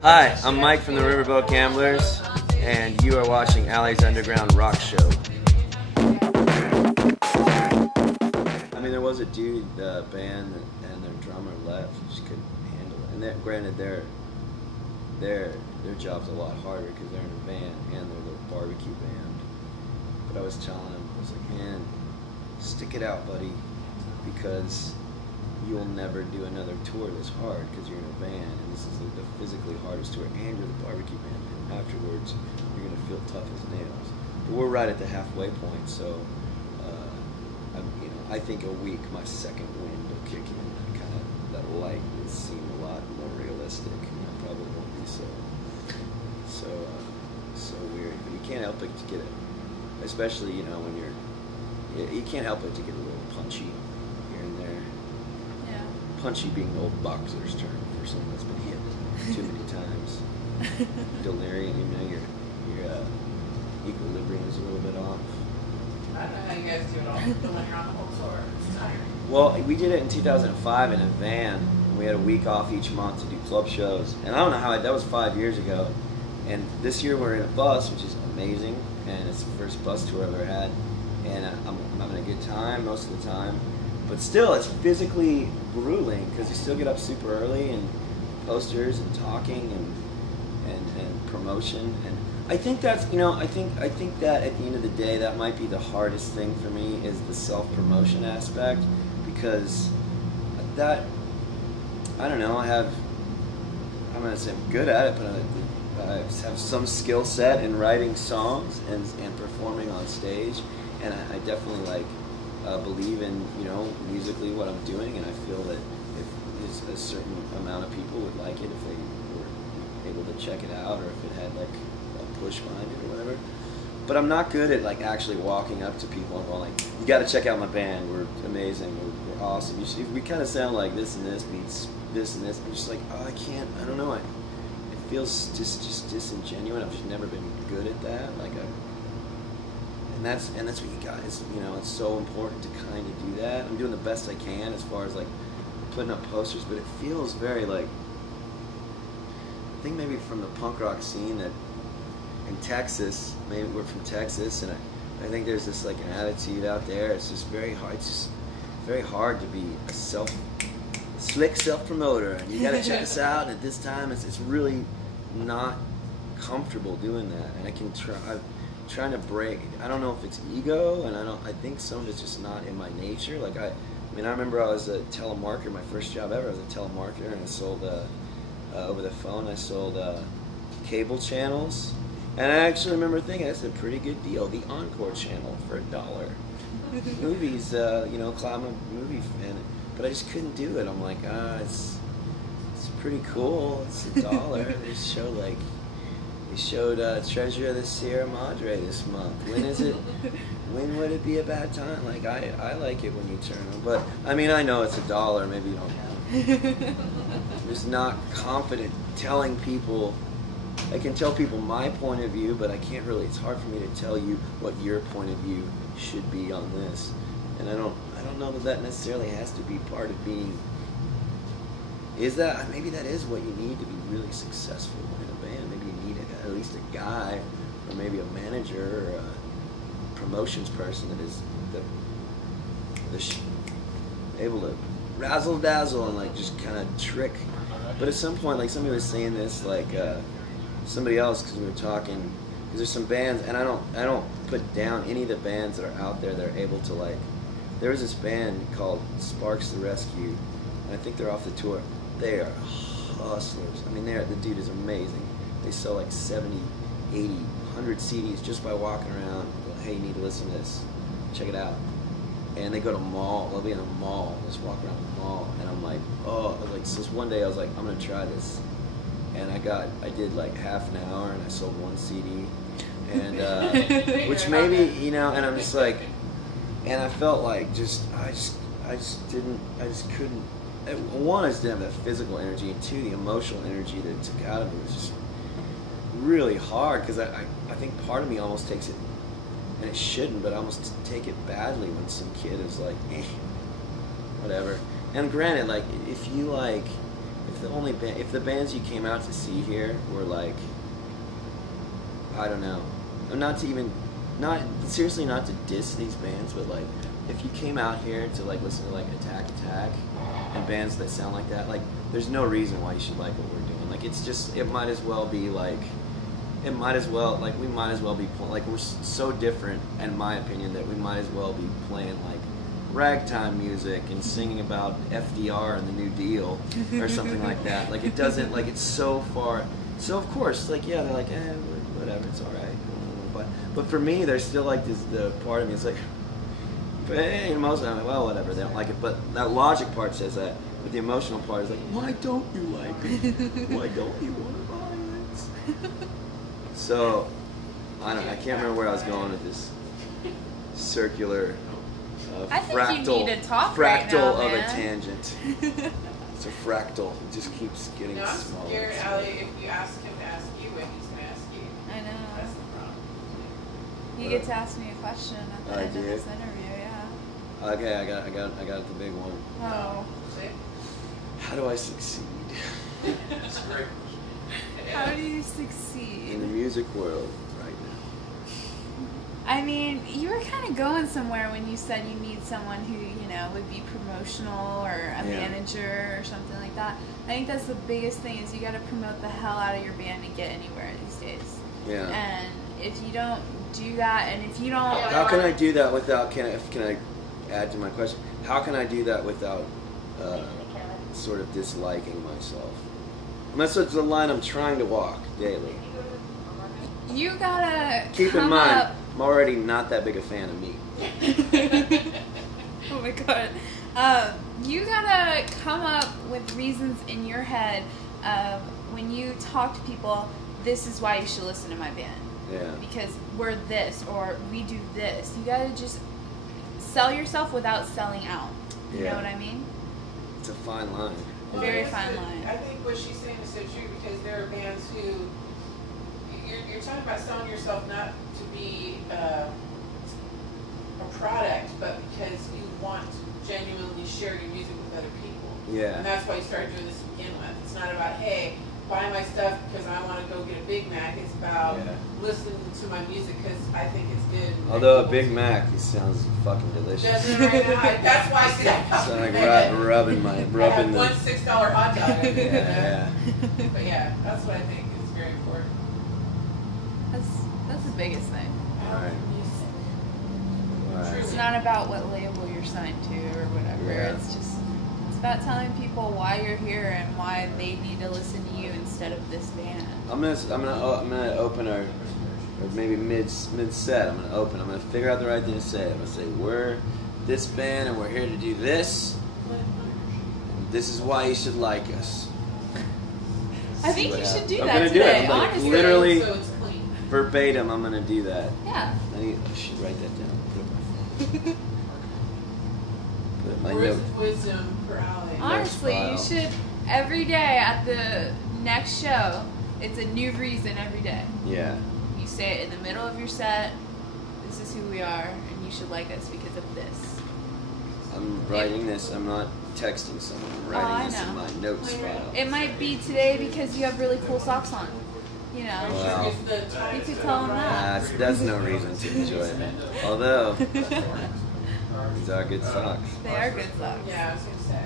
Hi, I'm Mike from the Riverboat Gamblers, and you are watching Aly's Underground Rock Show. I mean, there was a dude, the band, and their drummer left. He just couldn't handle it. And granted, their job's a lot harder because they're in a band and they're the barbecue band. But I was telling him, I was like, man, stick it out, buddy, because you'll never do another tour this hard because you're in a band, and this is the physically hardest tour, and you're the barbecue band, and afterwards you're going to feel tough as nails. But we're right at the halfway point, so I think a week my second wind will kick in. Kind of that light will seem a lot more realistic, and I probably won't be so weird. But you can't help it to get it, especially when you can't help it to get a little punchy here and there. Punchy being the old boxer's term for someone that's been hit too many times. Delirium, your equilibrium is a little bit off. I don't know how you guys do it all when you're on the whole tour. It's tiring. Well, we did it in 2005 in a van. And we had a week off each month to do club shows. And I don't know how, that was 5 years ago. And this year we're in a bus, which is amazing. And it's the first bus tour I've ever had. And I'm having a good time most of the time. But still, it's physically grueling because you still get up super early and posters and talking and promotion. And I think that's I think that at the end of the day, that might be the hardest thing for me is the self-promotion aspect, because that I don't know. I'm gonna say I'm good at it, but I have some skill set in writing songs and performing on stage, and I definitely believe in musically what I'm doing, and I feel that if there's a certain amount of people would like it if they were able to check it out, or if it had like a push behind it or whatever. But I'm not good at actually walking up to people and going you got to check out my band, we're amazing, we're awesome. We kind of sound like this and this meets this and this. I'm just like, oh, I don't know, it feels just disingenuous. I've just never been good at that. And that's what you got. It's so important to kind of do that. I'm doing the best I can as far as putting up posters, but it feels very I think maybe from the punk rock scene that in Texas, maybe we're from Texas, and I think there's this an attitude out there. It's just very hard. It's just very hard to be a slick self-promoter, and you got to check us out. And at this time, it's really not comfortable doing that. And I can try. Trying to break. I don't know if it's ego, and I think some of it's just not in my nature. I remember I was a telemarketer. My first job ever, I was a telemarketer, and I sold over the phone. I sold cable channels, and I actually remember thinking that's a pretty good deal. The Encore channel for $1. Movies, I'm a movie fan, but I just couldn't do it. I'm like, it's pretty cool. It's $1. They show They showed Treasure of the Sierra Madre this month. When is it? When would it be a bad time? I like it when you turn them. But I know it's $1. Maybe you don't. I'm just not confident telling people. I can tell people my point of view, but I can't really. It's hard for me to tell you what your point of view should be on this. And I don't know that necessarily has to be part of being. Maybe that is what you need to be really successful in a band. Maybe you need at least a guy, or maybe a manager, or a promotions person that is able to razzle dazzle and just kind of trick. But at some point, somebody was saying this, somebody else, because we were talking, because there's some bands, and I don't put down any of the bands that are out there that are able to There was this band called Sparks the Rescue, and I think they're off the tour. They are hustlers. The dude is amazing. They sell 70, 80, 100 CDs just by walking around. Going, hey, you need to listen to this. Check it out. And they go to mall. They'll be in a mall. Just walk around the mall. And I'm like, oh. So one day I was like, I'm gonna try this. And I did half an hour, and I sold 1 CD. And which maybe and I'm just and I felt I just couldn't. One, I just didn't have that physical energy, and two, the emotional energy that it took out of me was just really hard, because I think part of me almost takes it, and it shouldn't, but I almost take it badly when some kid is whatever. And granted, if if the bands you came out to see here were like, I don't know, not seriously not to diss these bands, but like if you came out here to like listen to like Attack and bands that sound like that, like there's no reason why you should like what we're doing. Like it's just, it might as well be like, we might as well be like, we're so different in my opinion that we might as well be playing like ragtime music and singing about FDR and the New Deal or something like that. Like it doesn't, like it's so far. So of course, like yeah, they're like, whatever, it's all right. But for me, there's still like the part of me. It's like, hey, emotional. I'm like, well, whatever. They don't like it. But that logic part says that. But the emotional part is like, why don't you like it? Why don't you want to buy it? So I don't know. I can't remember where I was going with this circular. I think fractal, you need to talk fractal right now, of man. a tangent. It's a fractal. It just keeps getting No, I'm smaller. scared, Aly, if you ask him to ask you what he's going to ask you. I know. That's the problem. You get to ask me a question at the I end of did? this interview, yeah. Okay, I got the big one. Oh. See? How do I succeed That's great. How do you in the succeed? music world right now? I mean, you were kind of going somewhere when you said you need someone who, you know, would be promotional or a manager or something like that. I think that's the biggest thing is you got to promote the hell out of your band to get anywhere these days. Yeah. And if you don't do that, and if you don't... How can I do that without? Can I add to my question? How can I do that without sort of disliking myself? And that's the line I'm trying to walk daily. You gotta Keep in come mind, up... I'm already not that big a fan of me. Oh my god. You gotta come up with reasons in your head of when you talk to people, this is why you should listen to my band. Yeah. Because we're this or we do this. You gotta just sell yourself without selling out. You know what I mean? It's a fine line. Well, Very that's fine the- line. I think what she's saying is so true because there are bands who you're talking about selling yourself not to be a product, but because you want to genuinely share your music with other people. Yeah. And that's why you started doing this to begin with. It's not about, hey, buy my stuff because I want to go get a Big Mac. It's about listening to my music because I think it's good. Although a Big Mac, it sounds fucking delicious. Doesn't it right now? That's why I see that. So like rubbing I have the. one $6 hot dog. Yeah. But yeah, that's what I think is very important. That's the biggest thing. Right. It's not about what label you're signed to or whatever. Yeah. It's about telling people why you're here and why they need to listen to you instead of this band. I'm gonna open our, or maybe mid set. I'm gonna figure out the right thing to say. I'm gonna say we're this band and we're here to do this. And this is why you should like us. I think you should do I'm that gonna today, do it. I'm like, honestly. literally So it's clean. verbatim. I'm gonna do that. Yeah. I should write that down. Put my Words note. of wisdom for Aly. Honestly, you file. should every day at the next show. It's a new reason every day. Yeah. You say it in the middle of your set. This is who we are, and you should like us because of this. I'm writing this. I'm not texting someone. I'm I writing this in know. my notes file. It might be today because you have really cool socks on. You know. Wow. You could tell them that. That's no reason to enjoy it. Although, these are good socks. They are good socks. Yeah, I was going to say.